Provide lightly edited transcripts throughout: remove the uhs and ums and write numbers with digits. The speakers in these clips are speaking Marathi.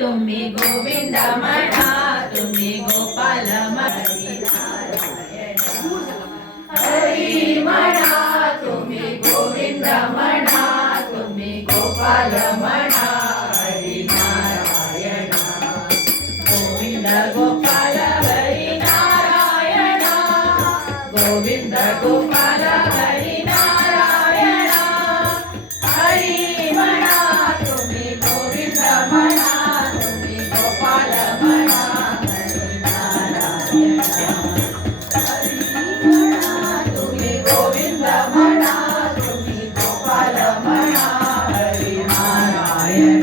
तुम्ही गोविंद म्हणा, तुम्ही गोपाल हरी म्हणा, तुम्ही गोविंद म्हणा, तुम्ही गोपाल म्हणा, हरी नारायण गोविंद गोपाल हरी नारायण गोविंद गोपाल हरी नारायण हरी म्हणा, तुम्ही गोविंद म्हणा, तुम्ही गोपाल म्हणा, हरी नारायण तुम्ही गोविंद म्हणा, तुम्ही गोपाल म्हणा, हरी नारायण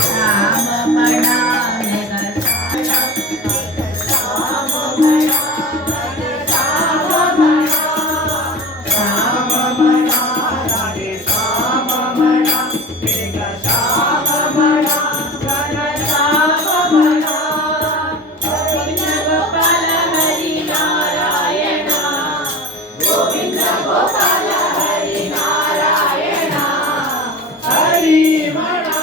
राम म्हणा राम म्हणा राम म्हणा राधे श्याम म्हणा श्याम म्हणा श्याम म्हणा गोविंद गोपाल हरी नारायण गोविंद गोपाल हरी नारायण हरी म्हणा,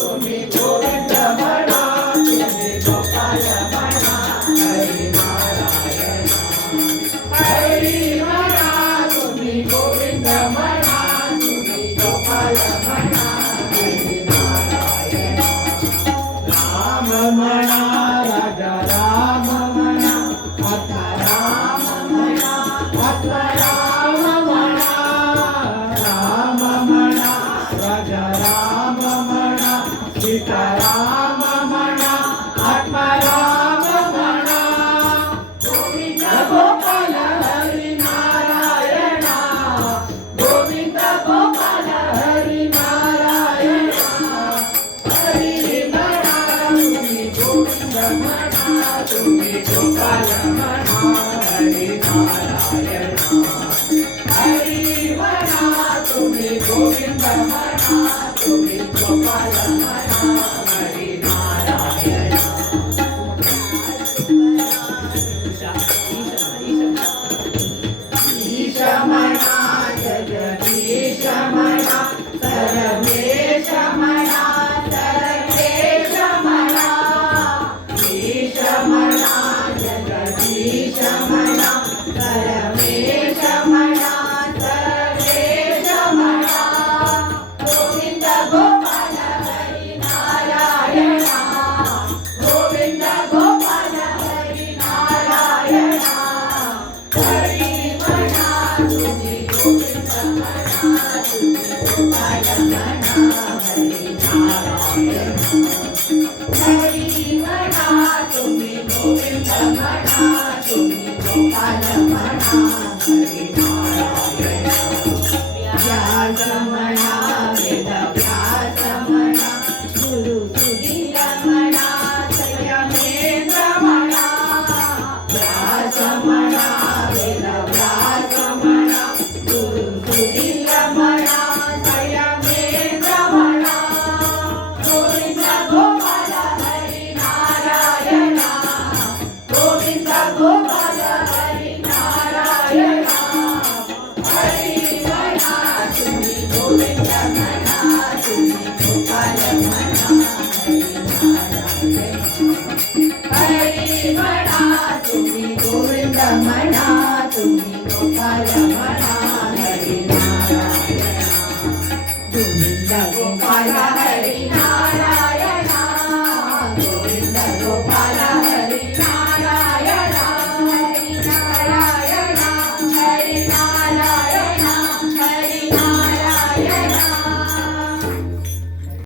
तुम्ही गोविंद म्हणा, तुम्ही गोपाल म्हणा, हरी नारायण हरी म्हणा, तुम्ही गोविंद म्हणा, तुम्ही गोपाल म्हणा, हरी नारायण राम म्हणा राजा राम म्हणा आता राम म्हणा आता राम म्हणा राम म्हणा राजा राम म्हणा सीता राम म्हणा आत्मा राम म्हणा गोविंद गोपाल हरी नारायण गोविंद गोपाल हरी नारायण हरी म्हणा, तुम्ही गोविंद म्हणा, तुम्ही गोपाल म्हणा, हरी नारायण हरी म्हणा, तुम्ही गोविंद म्हणा, तुम्ही गोपाल म्हणा, हरी नारायण ईश म्हणा जगदीश म्हणा सर्वेश म्हणा सर्वेश म्हणा ईश म्हणा जगदीश म्हणा सर्वेश म्हणा सर्वेश म्हणा गोविंद गोपाल हरी नारायण गोविंद गोपाल हरी नारायण हरी म्हणा, तुम्ही गोविंद म्हणा, तुम्ही गोपाल म्हणा, हरी नारायण हरी म्हणा, तुम्ही गोविंद म्हणा, तुम्ही गोपाल म्हणा, हरी नारायण व्यास म्हणा वेद व्यास म्हणा गुरु